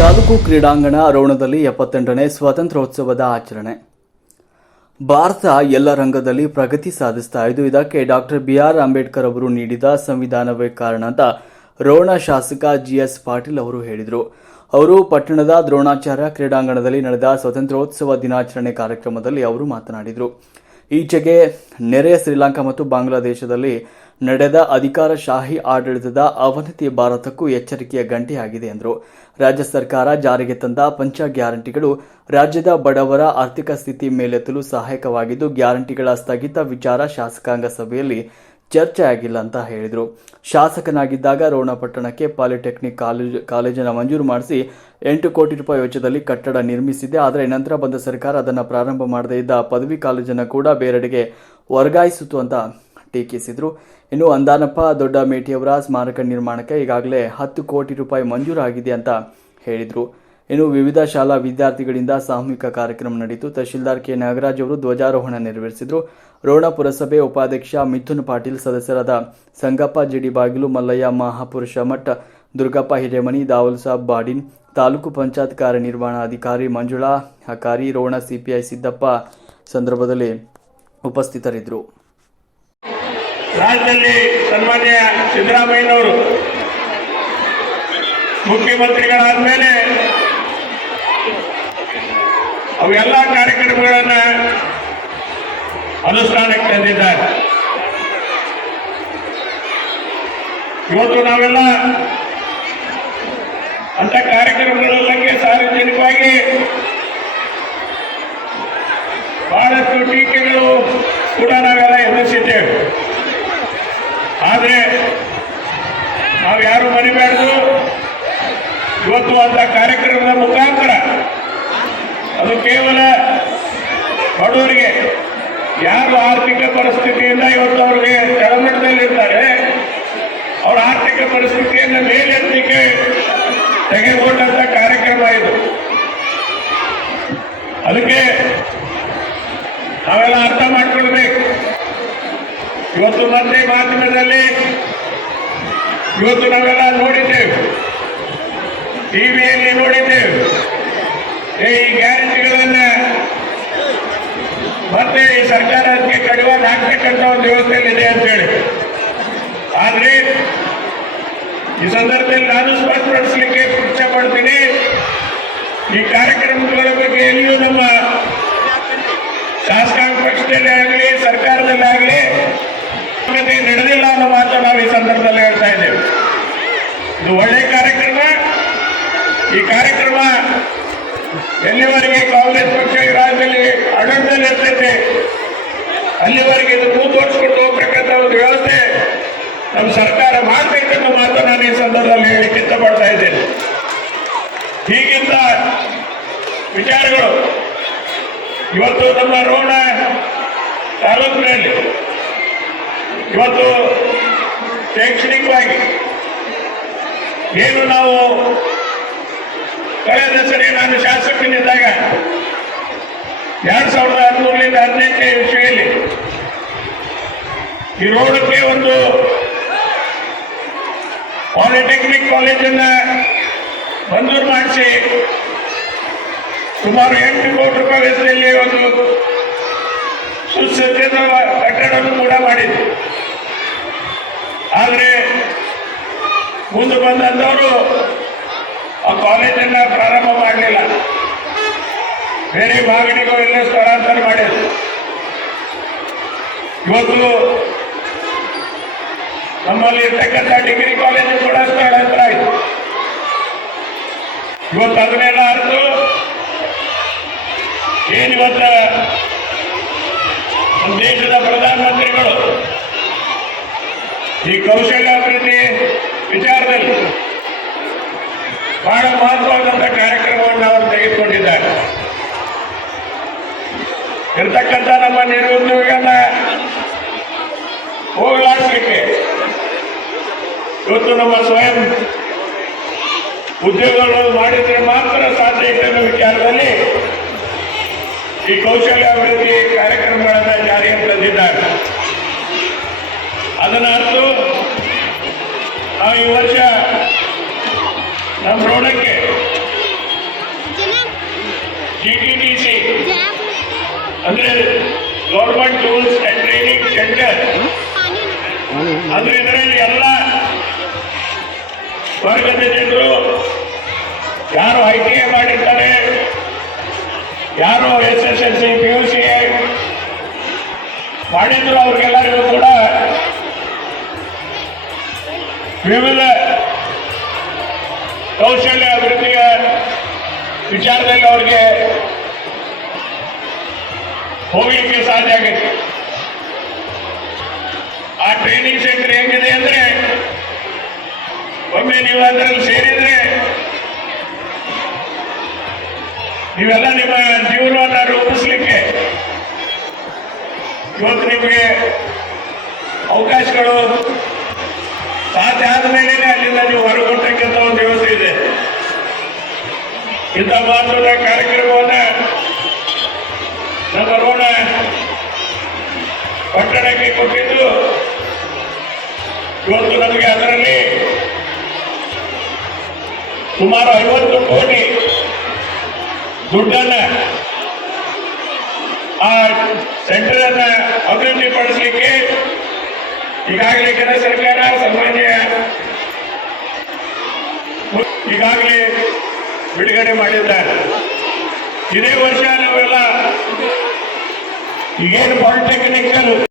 ತಾಲೂಕು ಕ್ರೀಡಾಂಗಣ ರೋಣದಲ್ಲಿ ಎಪ್ಪತ್ತೆಂಟನೇ ಸ್ವಾತಂತ್ರ್ಯೋತ್ಸವದ ಆಚರಣೆ. ಭಾರತ ಎಲ್ಲ ರಂಗದಲ್ಲಿ ಪ್ರಗತಿ ಸಾಧಿಸ್ತಾ ಇದ್ದು, ಇದಕ್ಕೆ ಡಾಕ್ಟರ್ ಬಿಆರ್ ಅಂಬೇಡ್ಕರ್ ಅವರು ನೀಡಿದ ಸಂವಿಧಾನವೇ ಕಾರಣ ಅಂತ ರೋಣ ಶಾಸಕ ಜಿಎಸ್ ಪಾಟೀಲ್ ಅವರು ಹೇಳಿದರು. ಅವರು ಪಟ್ಟಣದ ದ್ರೋಣಾಚಾರ್ಯ ಕ್ರೀಡಾಂಗಣದಲ್ಲಿ ನಡೆದ ಸ್ವಾತಂತ್ರ್ಯೋತ್ಸವ ದಿನಾಚರಣೆ ಕಾರ್ಯಕ್ರಮದಲ್ಲಿ ಅವರು ಮಾತನಾಡಿದರು. ಈಚೆಗೆ ನೆರೆಯ ಶ್ರೀಲಂಕಾ ಮತ್ತು ಬಾಂಗ್ಲಾದೇಶದಲ್ಲಿ ನಡೆದ ಅಧಿಕಾರಶಾಹಿ ಆಡಳಿತದ ಅವನತಿ ಭಾರತಕ್ಕೂ ಎಚ್ಚರಿಕೆಯ ಗಂಟೆಯಾಗಿದೆ ಎಂದರು. ರಾಜ್ಯ ಸರ್ಕಾರ ಜಾರಿಗೆ ತಂದ ಪಂಚ ಗ್ಯಾರಂಟಿಗಳು ರಾಜ್ಯದ ಬಡವರ ಆರ್ಥಿಕ ಸ್ಥಿತಿ ಮೇಲೆತ್ತಲು ಸಹಾಯಕವಾಗಿದ್ದು, ಗ್ಯಾರಂಟಿಗಳ ಸ್ಥಗಿತ ವಿಚಾರ ಶಾಸಕಾಂಗ ಸಭೆಯಲ್ಲಿ ಚರ್ಚೆಯಾಗಿಲ್ಲ ಅಂತ ಹೇಳಿದರು. ಶಾಸಕನಾಗಿದ್ದಾಗ ರೋಣಪಟ್ಟಣಕ್ಕೆ ಪಾಲಿಟೆಕ್ನಿಕ್ ಕಾಲೇಜ್ ಕಾಲೇಜನ್ನು ಮಂಜೂರು ಮಾಡಿಸಿ ಎಂಟು ಕೋಟಿ ರೂಪಾಯಿ ವೆಚ್ಚದಲ್ಲಿ ಕಟ್ಟಡ ನಿರ್ಮಿಸಿದೆ ಆದರೆ ನಂತರ ಬಂದ ಸರ್ಕಾರ ಅದನ್ನು ಪ್ರಾರಂಭ ಮಾಡದೇ ಇದ್ದ ಪದವಿ ಕಾಲೇಜನ್ನು ಕೂಡ ಬೇರೆಡೆಗೆ ವರ್ಗಾಯಿಸಿತು ಅಂತ ಟೀಕಿಸಿದರು. ಇನ್ನು ಅಂದಾನಪ್ಪ ದೊಡ್ಡ ಮೇಟಿಯವರ ಸ್ಮಾರಕ ನಿರ್ಮಾಣಕ್ಕೆ ಈಗಾಗಲೇ ಹತ್ತು ಕೋಟಿ ರೂಪಾಯಿ ಮಂಜೂರಾಗಿದೆ ಅಂತ ಹೇಳಿದರು. ಇನ್ನು ವಿವಿಧ ಶಾಲಾ ವಿದ್ಯಾರ್ಥಿಗಳಿಂದ ಸಾಮೂಹಿಕ ಕಾರ್ಯಕ್ರಮ ನಡೆಯಿತು. ತಹಶೀಲ್ದಾರ್ ಕೆ. ನಾಗರಾಜ್ ಅವರು ಧ್ವಜಾರೋಹಣ ನೆರವೇರಿಸಿದರು. ರೋಣ ಪುರಸಭೆ ಉಪಾಧ್ಯಕ್ಷ ಮಿಥುನ್ ಪಾಟೀಲ್, ಸದಸ್ಯರಾದ ಸಂಗಪ್ಪ, ಜಿಡಿ ಬಾಗಿಲು, ಮಲ್ಲಯ್ಯ ಮಹಾಪುರುಷ ಮಠ, ದುರ್ಗಪ್ಪ ಹಿರೇಮನಿ, ದಾವಲ್ ಸಾಬ್ ಬಾಡಿನ್, ತಾಲೂಕು ಪಂಚಾಯತ್ ಕಾರ್ಯನಿರ್ವಹಣಾಧಿಕಾರಿ ಮಂಜುಳಾ ಹಕಾರಿ ರೋಣ ಸಿಪಿಐ ಸಿದ್ದಪ್ಪ ಸಂದರ್ಭದಲ್ಲಿ ಉಪಸ್ಥಿತರಿದ್ದರು. ರಾಜ್ಯದಲ್ಲಿ ಸನ್ಮಾನ್ಯ ಸಿದ್ದರಾಮಯ್ಯನವರು ಮುಖ್ಯಮಂತ್ರಿಗಳಾದ ಮೇಲೆ ಅವೆಲ್ಲ ಕಾರ್ಯಕ್ರಮಗಳನ್ನ ಅನುಷ್ಠಾನಕ್ಕೆ ತಂದಿದ್ದಾರೆ. ಇವತ್ತು ನಾವೆಲ್ಲ ಅಂತ ಕಾರ್ಯಕ್ರಮಗಳ ಬಗ್ಗೆ ಸಾರ್ವಜನಿಕವಾಗಿ ಬಹಳಷ್ಟು ಟೀಕೆಗಳು ಕೂಡ ನಾವೆಲ್ಲ ಎದುರಿಸಿದ್ದೇವೆ ಆದರೆ ನಾವು ಯಾರು ಮರಿಬಾರ್ದು ಇವತ್ತು ಅಂತ ಕಾರ್ಯಕ್ರಮದ ಮುಖಾಂತರ ಅದು ಕೇವಲ ಬಡವರಿಗೆ ಯಾರು ಆರ್ಥಿಕ ಪರಿಸ್ಥಿತಿಯಿಂದ ಇವತ್ತು ಅವರಿಗೆ ಕೆಳಮಟ್ಟದಲ್ಲಿರ್ತಾರೆ ಅವರ ಆರ್ಥಿಕ ಪರಿಸ್ಥಿತಿಯನ್ನು ಮೇಲೆತ್ತಲಿಕ್ಕೆ ತೆಗೆದುಕೊಂಡಂತ ಕಾರ್ಯಕ್ರಮ ಇದು. ಅದಕ್ಕೆ ನಾವೆಲ್ಲ ಅರ್ಥ ಮಾಡ್ಕೊಳ್ಬೇಕು. ಇವತ್ತು ಮತ್ತೆ ಮಾಧ್ಯಮದಲ್ಲಿ ಇವತ್ತು ನಾವೆಲ್ಲ ನೋಡಿದ್ದೇವೆ. ಟಿವಿಯಲ್ಲಿ ನೋಡಿದ್ದೇವೆ. ಈ ಗ್ಯಾರಂಟಿಗಳನ್ನ ಮತ್ತೆ ಈ ಸರ್ಕಾರ ಅದಕ್ಕೆ ಕಡಿವಾಣ ಒಂದು ವ್ಯವಸ್ಥೆಯಲ್ಲಿ ಇದೆ ಅಂತ ಹೇಳಿ. ಆದ್ರೆ ಈ ಸಂದರ್ಭದಲ್ಲಿ ನಾನು ಸ್ಪಷ್ಟಪಡಿಸಲಿಕ್ಕೆ ಇಚ್ಛೆ ಪಡ್ತೀನಿ ಈ ಕಾರ್ಯಕ್ರಮಗಳ ಬಗ್ಗೆ ಎಲ್ಲಿಯೂ ನಮ್ಮ ಶಾಸಕಾಂಗ ಪಕ್ಷದಲ್ಲಿ ಆಗಲಿ ಸರ್ಕಾರದಲ್ಲಿ ಆಗಲಿ ನಡೆದಿಲ್ಲ ಅನ್ನೋ ಮಾತು ನಾವು ಈ ಸಂದರ್ಭದಲ್ಲಿ ಹೇಳ್ತಾ ಇದ್ದೇವೆ ಇದು ಒಳ್ಳೆಯ ಕಾರ್ಯಕ್ರಮ ಈ ಕಾರ್ಯಕ್ರಮ ಎಲ್ಲಿವರೆಗೆ ಕಾಂಗ್ರೆಸ್ ಪಕ್ಷ ಈ ರಾಜ್ಯದಲ್ಲಿ ಆಡಳಿತದಲ್ಲಿ ಇರ್ತೈತೆ? ಅಲ್ಲಿವರೆಗೆ ಇದು ಮುಂದುವರಿಸಿಕೊಂಡು ಹೋಗ್ಬೇಕಂತ ಒಂದು ವ್ಯವಸ್ಥೆ ನಮ್ಮ ಸರ್ಕಾರ ಅನ್ನೋ ಮಾತು ನಾನು ಈ ಸಂದರ್ಭದಲ್ಲಿ ಹೇಳಿಕ್ಕೆ ಪಡ್ತಾ ಇದ್ದೇನೆ. ಹೀಗಿಂತ ವಿಚಾರಗಳು ಇವತ್ತು ನಮ್ಮ ರೋಣ ತಾಲೂಕಿನಲ್ಲಿ ಇವತ್ತು ಶೈಕ್ಷಣಿಕವಾಗಿ ಏನು ನಾವು ಕಳೆದ ಸರಿ ನಾನು ಶಾಸಕನಿದ್ದಾಗ ಎರಡ್ ಸಾವಿರದ ಹದಿಮೂರರಿಂದ ಹದಿನೈದನೇ ಇಸ್ವಿಯಲ್ಲಿ ಈ ರೋಡಕ್ಕೆ ಒಂದು ಪಾಲಿಟೆಕ್ನಿಕ್ ಕಾಲೇಜನ್ನ ಮಂಜೂರು ಮಾಡಿಸಿ ಸುಮಾರು ಎಂಟು ಕೋಟಿ ರೂಪಾಯಿ ವೆಚ್ಚದಲ್ಲಿ ಒಂದು ಸುಸಜ್ಜಿತ ಕಟ್ಟಡವನ್ನು ಕೂಡ ಮಾಡಿದ್ರು ಆದರೆ ಮುಂದೆ ಬಂದಂಥವರು ಆ ಕಾಲೇಜನ್ನ ಪ್ರಾರಂಭ ಮಾಡಲಿಲ್ಲ. ಬೇರೆ ಭಾಗಣಿಗೂ ಎಲ್ಲ ಸ್ಥಳಾಂತರ ಮಾಡಿದ್ರು. ಇವತ್ತು ನಮ್ಮಲ್ಲಿ ಇರ್ತಕ್ಕಂಥ ಡಿಗ್ರಿ ಕಾಲೇಜು ಕೂಡ ಸ್ಥಳಾಂತರ ಆಯಿತು. ಇವತ್ತು ಅದನ್ನೆಲ್ಲ ಅರ್ದು ಏನಿವತ್ತ ನಮ್ಮ ದೇಶದ ಪ್ರಧಾನಮಂತ್ರಿಗಳು ಈ ಕೌಶಲ್ಯಾಭಿವೃದ್ಧಿ ವಿಚಾರದಲ್ಲಿ ಬಹಳ ಮಹತ್ವವಾದಂಥ ಕಾರ್ಯಕ್ರಮವನ್ನು ಅವರು ತೆಗೆದುಕೊಂಡಿದ್ದಾರೆ. ಇರ್ತಕ್ಕಂಥ ನಮ್ಮ ನಿರುದ್ಯೋಗನ ಹೋಗಲಾಡಿಸಲಿಕ್ಕೆ ಇವತ್ತು ನಮ್ಮ ಸ್ವಯಂ ಉದ್ಯೋಗಗಳು ಮಾಡಿದ್ರೆ ಮಾತ್ರ ಸಾಧ್ಯ ಇದೆ ವಿಚಾರದಲ್ಲಿ ಈ ಕೌಶಲ್ಯಾಭಿವೃದ್ಧಿ ಕಾರ್ಯಕ್ರಮಗಳನ್ನು ಜಾರಿಗೆ ತಂದಿದ್ದಾರೆ. ಅದನ್ನ ನಾವು ಈ ವರ್ಷ ನಮ್ಮ ರೋಡಕ್ಕೆ ಜಿಟಿಟಿಸಿ ಅಂದ್ರೆ government tools and training centre ಅಂದ್ರೆ ಇದರಲ್ಲಿ ಎಲ್ಲ ವರ್ಗದ ಜನರು ಯಾರು ಐ ಟಿ ಐ ಮಾಡಿರ್ತಾರೆ, ಯಾರು S S L C P U C ಮಾಡಿದ್ರು ಅವ್ರಿಗೆಲ್ಲರಿಗೂ ಕೂಡ ವಿವಿಧ ಕೌಶಲ್ಯ ಅಭಿವೃದ್ಧಿಯ ವಿಚಾರದಲ್ಲಿ ಅವ್ರಿಗೆ ಹೋಗ್ಲಿಕ್ಕೆ ಸಾಧ್ಯ ಆಗುತ್ತೆ ಆ ಟ್ರೈನಿಂಗ್ ಸೆಂಟರ್ ಹೆಂಗಿದೆ ಅಂದ್ರೆ, ಒಮ್ಮೆ ನೀವು ಅದರಲ್ಲಿ ಸೇರಿದ್ರೆ, ನೀವೆಲ್ಲ ನಿಮ್ಮ ಜೀವನವನ್ನ ರೂಪಿಸ್ಲಿಕ್ಕೆ ಇವತ್ತು ನಿಮಗೆ ಅವಕಾಶಗಳು ಸಾಧ್ಯ ಆದ್ಮೇಲೆ ಅಲ್ಲಿಂದ ನೀವು ಹೊರಗೊಟ್ಟಕ್ಕಂತ ಒಂದು ವ್ಯವಸ್ಥೆ ಇದೆ. ಇಂಥ ಮಹತ್ವದ ಕಾರ್ಯಕ್ರಮವನ್ನ ನಮ್ಮ ರೋಣ ಪಟ್ಟಣಕ್ಕೆ ಕೊಟ್ಟಿದ್ದು ಇವತ್ತು ನಮಗೆ ಅದರಲ್ಲಿ ಸುಮಾರು ಐವತ್ತು ಕೋಟಿ ದುಡ್ಡನ್ನ ಆ ಸೆಂಟರ್ ಅನ್ನ ಅಭಿವೃದ್ಧಿ ಪಡಿಸಲಿಕ್ಕೆ ಈಗಾಗಲೇ ಕೇಂದ್ರ ಸರ್ಕಾರ ಸಾಮಾನ್ಯ ಈಗಾಗಲೇ ಬಿಡುಗಡೆ ಮಾಡಿದ್ದಾರೆ. ಇದೇ ವರ್ಷ ನಾವೆಲ್ಲ ಈಗೇನು ಪಾಲಿಟೆಕ್ನಿಕಲ್